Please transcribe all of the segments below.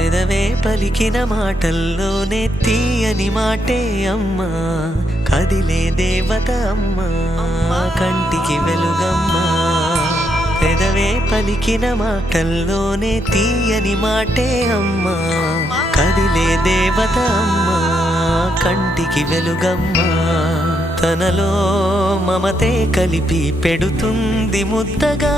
పెదవే పలికిన మాటల్లోనే తీయని మాటే అమ్మా, కదిలే దేవత అమ్మా, కంటికి వెలుగమ్మా. పెదవే పలికిన మాటల్లోనే తీయని మాటే అమ్మా, కదిలే దేవత అమ్మా, కంటికి వెలుగమ్మా. తనలో మమతే కలిపి పెడుతుంది ముద్దగా,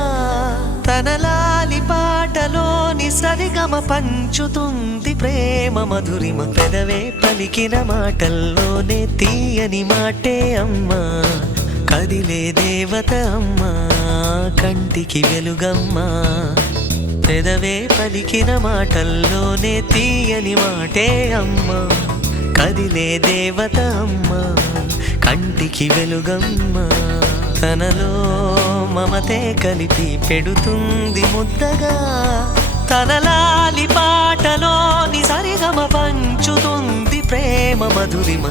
తన లాలి పాటలోని సరిగమ పంచుతుంది ప్రేమ మధురిమ. పెదవే పలికిన మాటల్లోనే తీయని మాటే అమ్మా, కదిలే దేవత అమ్మా, కంటికి వెలుగమ్మా. పెదవే పలికిన మాటల్లోనే తీయని మాటే అమ్మా, కదిలే దేవత అమ్మా, కంటికి వెలుగమ్మా. తనలో మమతే కలిపి పెడుతుంది ముద్దగా, తన లాలి పాటలోని సరిగమ పంచుతుంది ప్రేమ మధురిమ.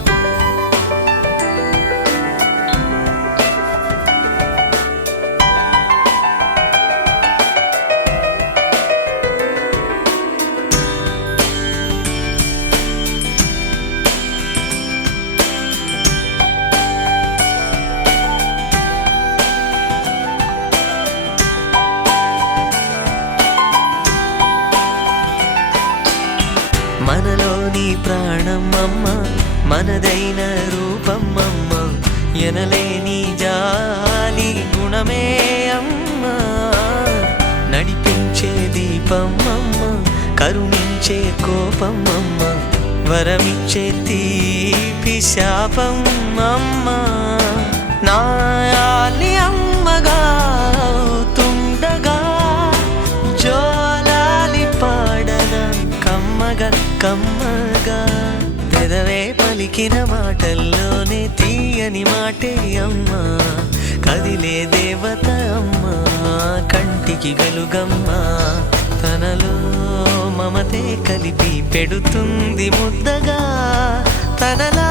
మనలోని ప్రాణం అమ్మ, మనదైన రూపం అమ్మ, ఎనలేని జాలి గుణమే అమ్మ. నడిపించే దీపం అమ్మ, కరుణించే కోపం అమ్మ, వరమిచ్చే తీపి శాపం అమ్మ. నాయాలి అమ్మగా అవుతుండగా, జోలాలి పాడన కమ్మగా కమ్మగా. పెదవే పలికిన మాటల్లోనే తీయని మాటే అమ్మా, కదిలే దేవత అమ్మా, కంటికి వెలుగమ్మా. తనలో మమతే కలిపి పెడుతుంది ముద్దగా, తనలా